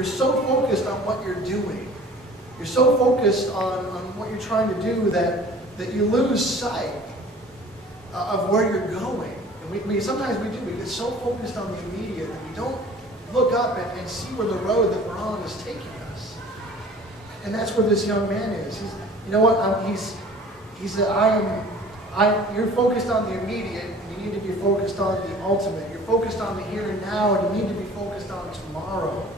you're so focused on what you're doing. You're so focused on what you're trying to do that you lose sight of where you're going. And sometimes we do. We get so focused on the immediate that we don't look up and see where the road that we're on is taking us. And that's where this young man is. You know what? He said, you're focused on the immediate, and you need to be focused on the ultimate. You're focused on the here and now, and you need to be focused on tomorrow.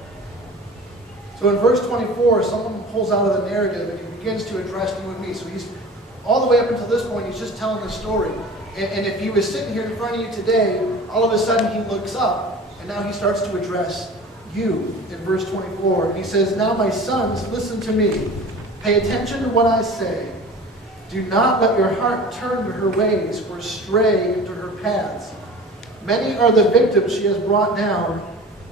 So in verse 24, someone pulls out of the narrative and he begins to address you and me. So he's all the way up until this point, he's just telling the story. And if he was sitting here in front of you today, all of a sudden he looks up, and now he starts to address you in verse 24. And he says, "Now my sons, listen to me. Pay attention to what I say. Do not let your heart turn to her ways or stray into her paths. Many are the victims she has brought down.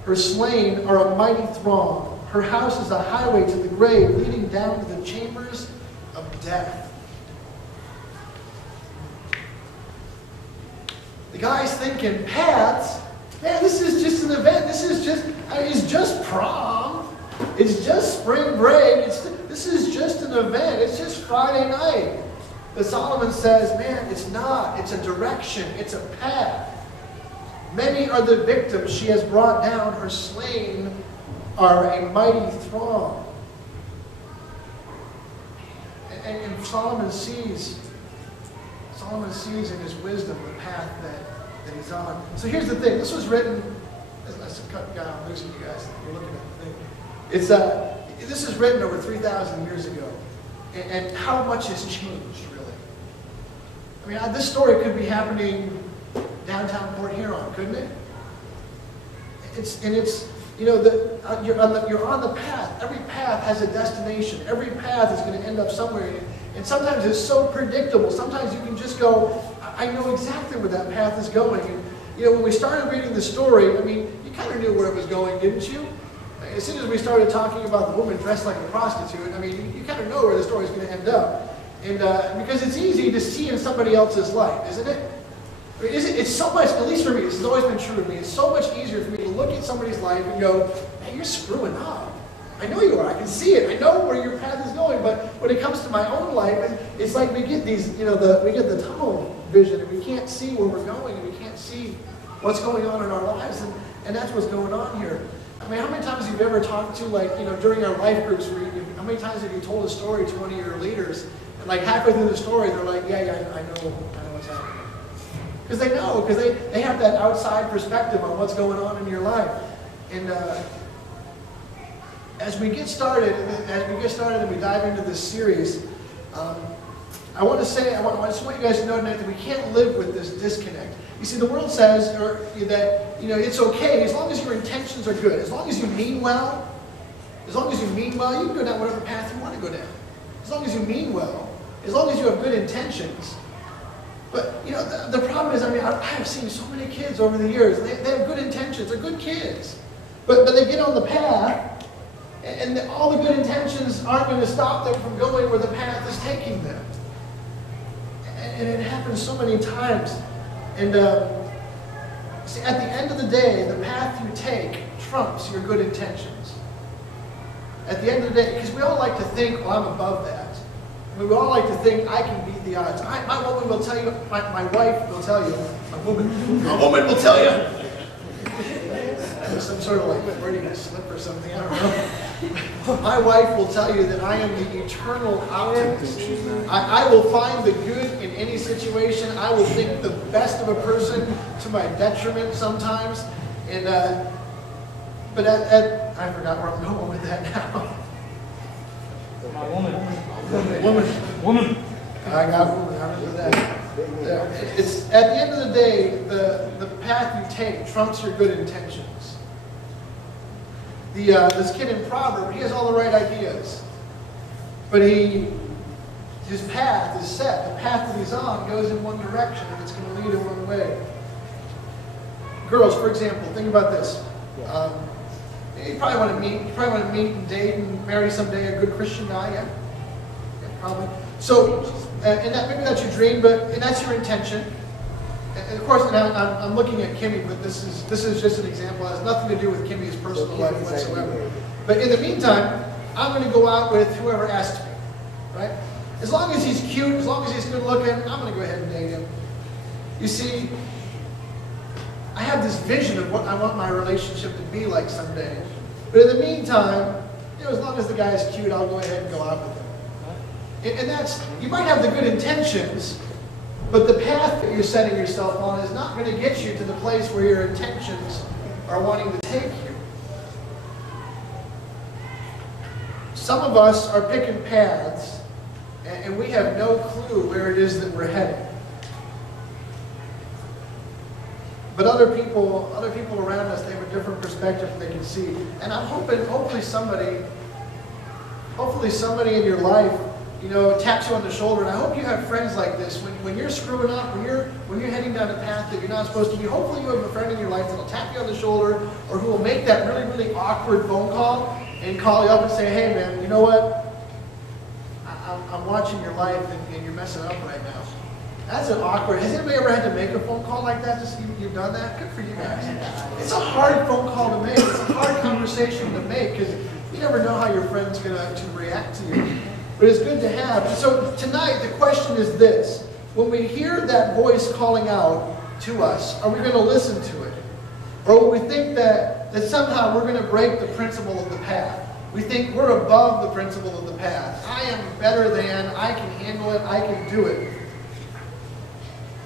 Her slain are a mighty throng. Her house is a highway to the grave, leading down to the chambers of death." The guy's thinking, paths? Man, this is just an event. This is just, it's just prom. It's just spring break. This is just an event. It's just Friday night. But Solomon says, man, it's not. It's a direction. It's a path. Many are the victims she has brought down. Her slain are a mighty throng. And Solomon sees in his wisdom the path that he's on. So here's the thing. This was written, I'm losing you guys. You're looking at the thing. This is written over 3,000 years ago. And how much has changed, really? I mean, this story could be happening downtown Port Huron, couldn't it? You're on the path. Every path has a destination. Every path is going to end up somewhere. And sometimes it's so predictable. Sometimes you can just go, I know exactly where that path is going. And when we started reading the story, you kind of knew where it was going, didn't you? As soon as we started talking about the woman dressed like a prostitute, you kind of know where the story is going to end up. And because it's easy to see in somebody else's life, isn't it? It's so much, at least for me, this has always been true of me, it's so much easier for me to look at somebody's life and go, hey, you're screwing up. I know you are. I can see it. I know where your path is going. But when it comes to my own life, it's like we get these, we get the tunnel vision, and we can't see where we're going, and we can't see what's going on in our lives, and that's what's going on here. How many times have you ever talked to, during our life groups, how many times have you told a story to one of your leaders, and halfway through the story, they're like, yeah, I know what's happening. Because they know, because they have that outside perspective on what's going on in your life. And as we get started and we dive into this series, I just want you guys to know tonight that we can't live with this disconnect. You see, the world says that it's okay as long as your intentions are good, as long as you mean well. As long as you mean well, you can go down whatever path you want to go down. As long as you mean well, as long as you have good intentions. But the problem is, I have seen so many kids over the years. They have good intentions. They're good kids, but they get on the path. And all the good intentions aren't going to stop them from going where the path is taking them. And it happens so many times. And see, at the end of the day, the path you take trumps your good intentions. At the end of the day, because we all like to think, well, I'm above that. We all like to think, I can beat the odds. My woman will tell you, my wife will tell you, my woman will tell you. Some sort of Freudian slip or something, I don't know. My wife will tell you that I am the eternal optimist. I will find the good in any situation. I will think the best of a person to my detriment sometimes. And but I forgot where I'm going with that now. My woman. I got woman. I remember that. It's at the end of the day, the path you take trumps your good intentions. This kid in Proverbs, he has all the right ideas, but his path is set. The path that he's on goes in one direction, and it's going to lead in one way. Girls, for example, think about this. You probably want to meet and date and marry someday a good Christian guy, yeah probably. So, and maybe that's your dream, and that's your intention. And of course, I'm looking at Kimmy, but this is just an example. It has nothing to do with Kimmy's personal life whatsoever. But in the meantime, I'm going to go out with whoever asks me, right? As long as he's cute, as long as he's good looking, I'm going to go ahead and date him. You see, I have this vision of what I want my relationship to be like someday. But in the meantime, as long as the guy is cute, I'll go ahead and go out with him. And that's, you might have the good intentions, but the path that you're setting yourself on is not going to get you to the place where your intentions are wanting to take you. Some of us are picking paths, and we have no clue where it is that we're heading. But other people around us, they have a different perspective they can see. And I'm hoping, hopefully somebody in your life, taps you on the shoulder. And I hope you have friends like this. When you're screwing up, when you're heading down a path that you're not supposed to be, hopefully you have a friend in your life that'll tap you on the shoulder, or who will make that really, really awkward phone call and call you up and say, hey man, you know what? I'm watching your life and you're messing up right now. That's an awkward. Has anybody ever had to make a phone call like that? Just you've done that? Good for you guys. It's a hard phone call to make. It's a hard conversation to make because you never know how your friend's going to react to you. But it's good to have. So tonight the question is this: when we hear that voice calling out to us, are we going to listen to it, or will we think that somehow we're going to break the principle of the path? We think we're above the principle of the path. I am better than. I can handle it. I can do it.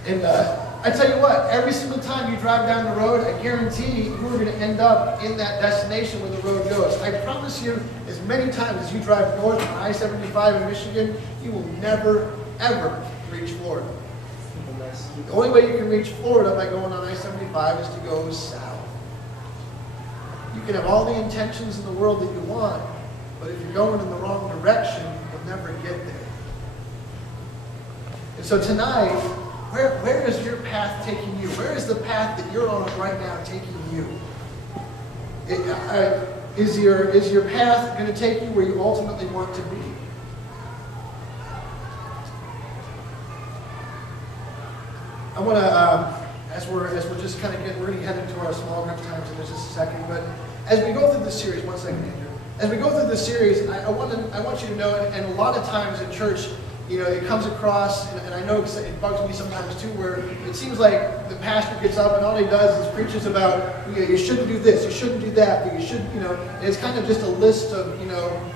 And I tell you what, every single time you drive down the road, I guarantee you are going to end up in that destination where the road goes. I promise you, as many times as you drive north on I-75 in Michigan, you will never, ever reach Florida. The only way you can reach Florida by going on I-75 is to go south. You can have all the intentions in the world that you want, but if you're going in the wrong direction, you'll never get there. And so tonight, where is your path taking you? Where is the path that you're on right now taking you? Is your path going to take you where you ultimately want to be? I want to, as we're just kind of we're going to head into our small group times in just a second, but as we go through this series, one second, Andrew. As we go through this series, I want you to know, and a lot of times in church, it comes across, and I know it bugs me sometimes too, where it seems like the pastor gets up and all he does is preaches about, you shouldn't do this, you shouldn't do that, but you should, and it's kind of just a list of,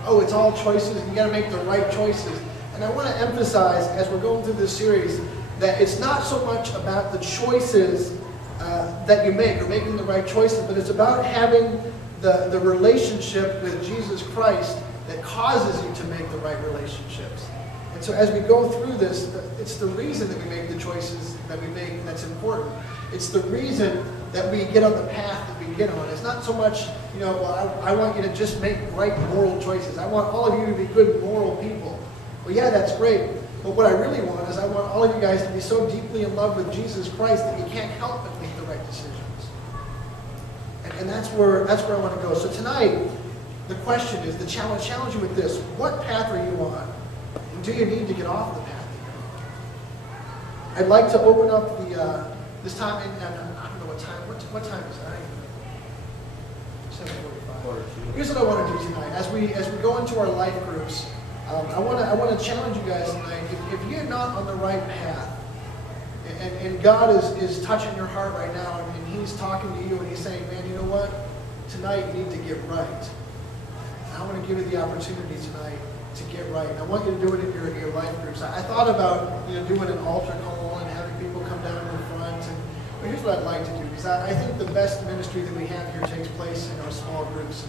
oh, it's all choices, and you got to make the right choices. And I want to emphasize, as we're going through this series, that it's not so much about the choices that you make, or making the right choices, but it's about having the relationship with Jesus Christ that causes you to make the right relationships. And so as we go through this, it's the reason that we make the choices that we make that's important. It's the reason that we get on the path that we get on. It's not so much, well, I want you to just make right moral choices. I want all of you to be good moral people. Well, yeah, that's great. But what I really want is I want all of you guys to be so deeply in love with Jesus Christ that you can't help but make the right decisions. And that's where I want to go. So tonight, the question is, challenge you with this. What path are you on? Do you need to get off the path that you're on? I'd like to open up this time, and I don't know what time. What time is it? 7:45. Here's what I want to do tonight. As we go into our life groups, I want to challenge you guys tonight. If you're not on the right path, and God is touching your heart right now, and He's talking to you, and He's saying, man, you know what? Tonight you need to get right. I want to give you the opportunity tonight to get right. And I want you to do it in your life groups. I thought about doing an altar call and having people come down to the front. But here's what I'd like to do, because I think the best ministry that we have here takes place in our small groups.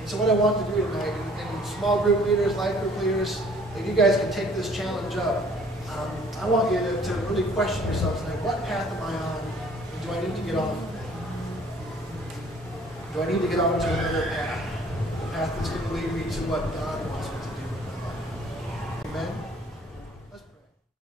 And so what I want to do tonight, and small group leaders, life group leaders, if you guys can take this challenge up, I want you to really question yourselves tonight. What path am I on? And do I need to get off of it? Do I need to get on to another path? The path that's going to lead me to what God wants me to do in my life. Amen?